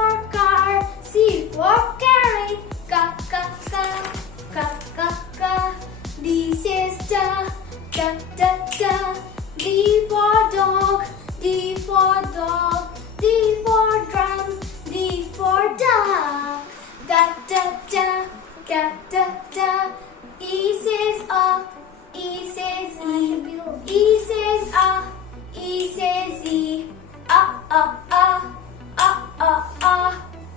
for car, C for carry, ka ka ka, ka ka ka. D says da, da da da. D for dog, D for dog, D for drum, D for dog. Da da da, da da da. E says E says E, E says E says E.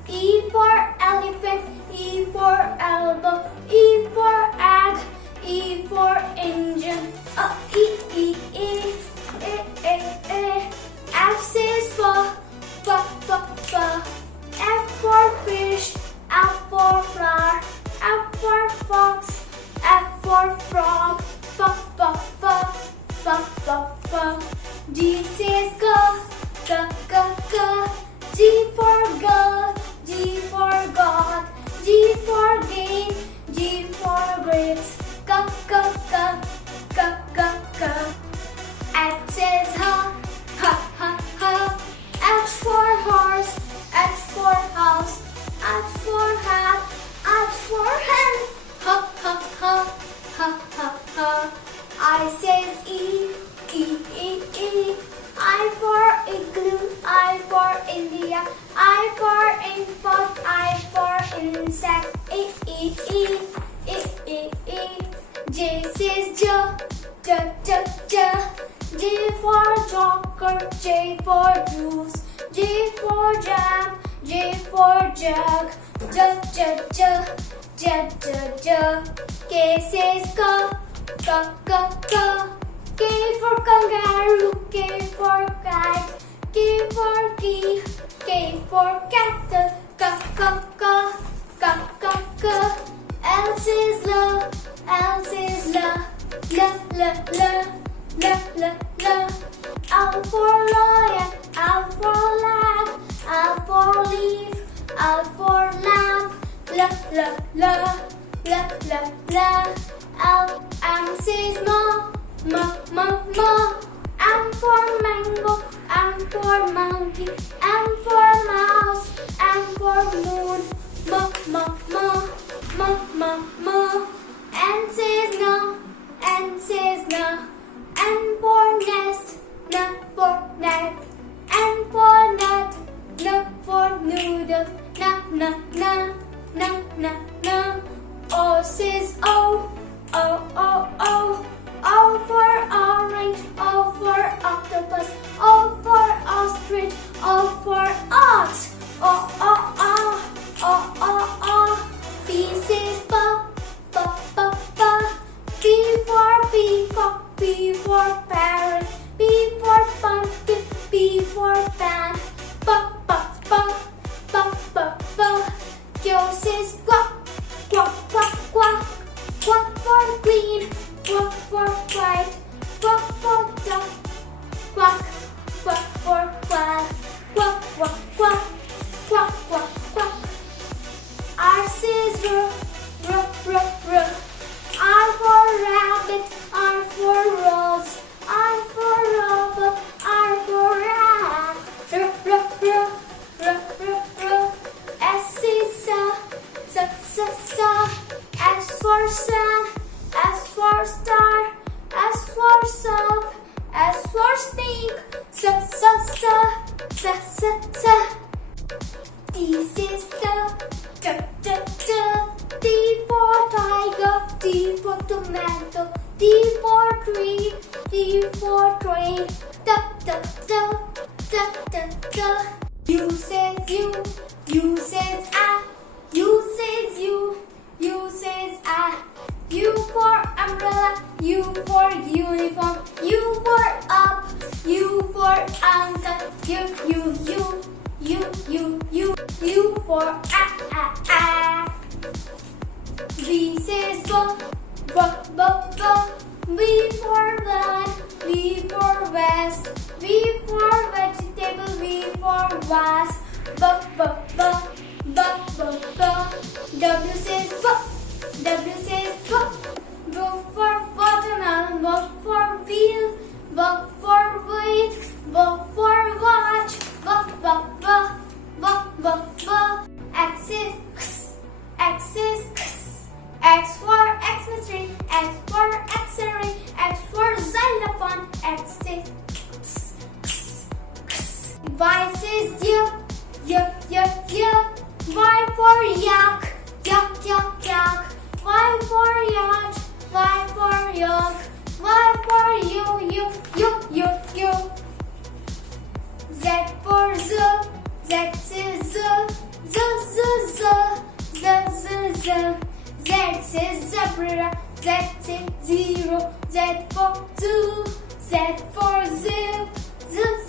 E for elephant, E for elbow, E for egg, E for engine. E E E, E E E. F says f, f f f. F for fish, F for flower, F for fox, F for frog, f f f, f f f. G says go, go go go. G for girl, G for God, G for game, G for grapes, go go go, go go go. H says ha, ha ha ha. H for horse, H for house, H for hat, H for hen, ha ha ha, ha ha ha. I says E, E E E. I for igloo, I for India, I for infant, I for insect. E E E, E E E. J says J, J J J. J for joker, J for juice, J for jam, J for jug. J J J, J J J. K says K, K K K. K for kangaroo, K for cat, K for key, K for cat, K K K, K K K. L says L, L says L, L L L, L L L. L for lion, L for lamb, L for leaf, L for lamp, L L L, L L L. L M says ma, ma ma ma. M for mango, M for monkey, M for mouse, M for moon, ma ma ma, ma ma ma. N says no, N says no. N for nest, N for net, N for nut, N for noodle, N N N N N N. O says O, O O O. O for orange, O for octopus, O for ostrich, O for ox. O O O, O O O. P says P, P P P. P for peacock, P for parrot, P for pumpkin, P for pan. P P P, P P P. Q says quack, quack quack quack. Quack for queen, quack for white, quack for duck, quack, quack for quack, quack, quack, quack, quack, quack, quack. R says r, r, r, r. R for rabbit, R for rose, R for robot, R for rat. R, r, r, r, r, r. S is s, s, s, s. S for sun, S for star, S for soap, S for snake, S, S, S, S, S, S. T says T, T, T, T. T for tiger, T for tomato, T for tree, T for train. T, T, T, T, T, T. U says U, U says A, U says U, U says A. U for umbrella, U for uniform, U for up, U for uncle, U for a. V says go, go, go, go. V for van, V for vest, V for vegetable, V for vase. B, b, b, b, b, b. W says b, W says b. B for watermelon, B for wheel, B for weight, B for watch. B, b, b, b, b, yak. Y for yo. Z for z. Z is z. Z is zebra. Z is zero. Z for zoo. Z for zoo. Z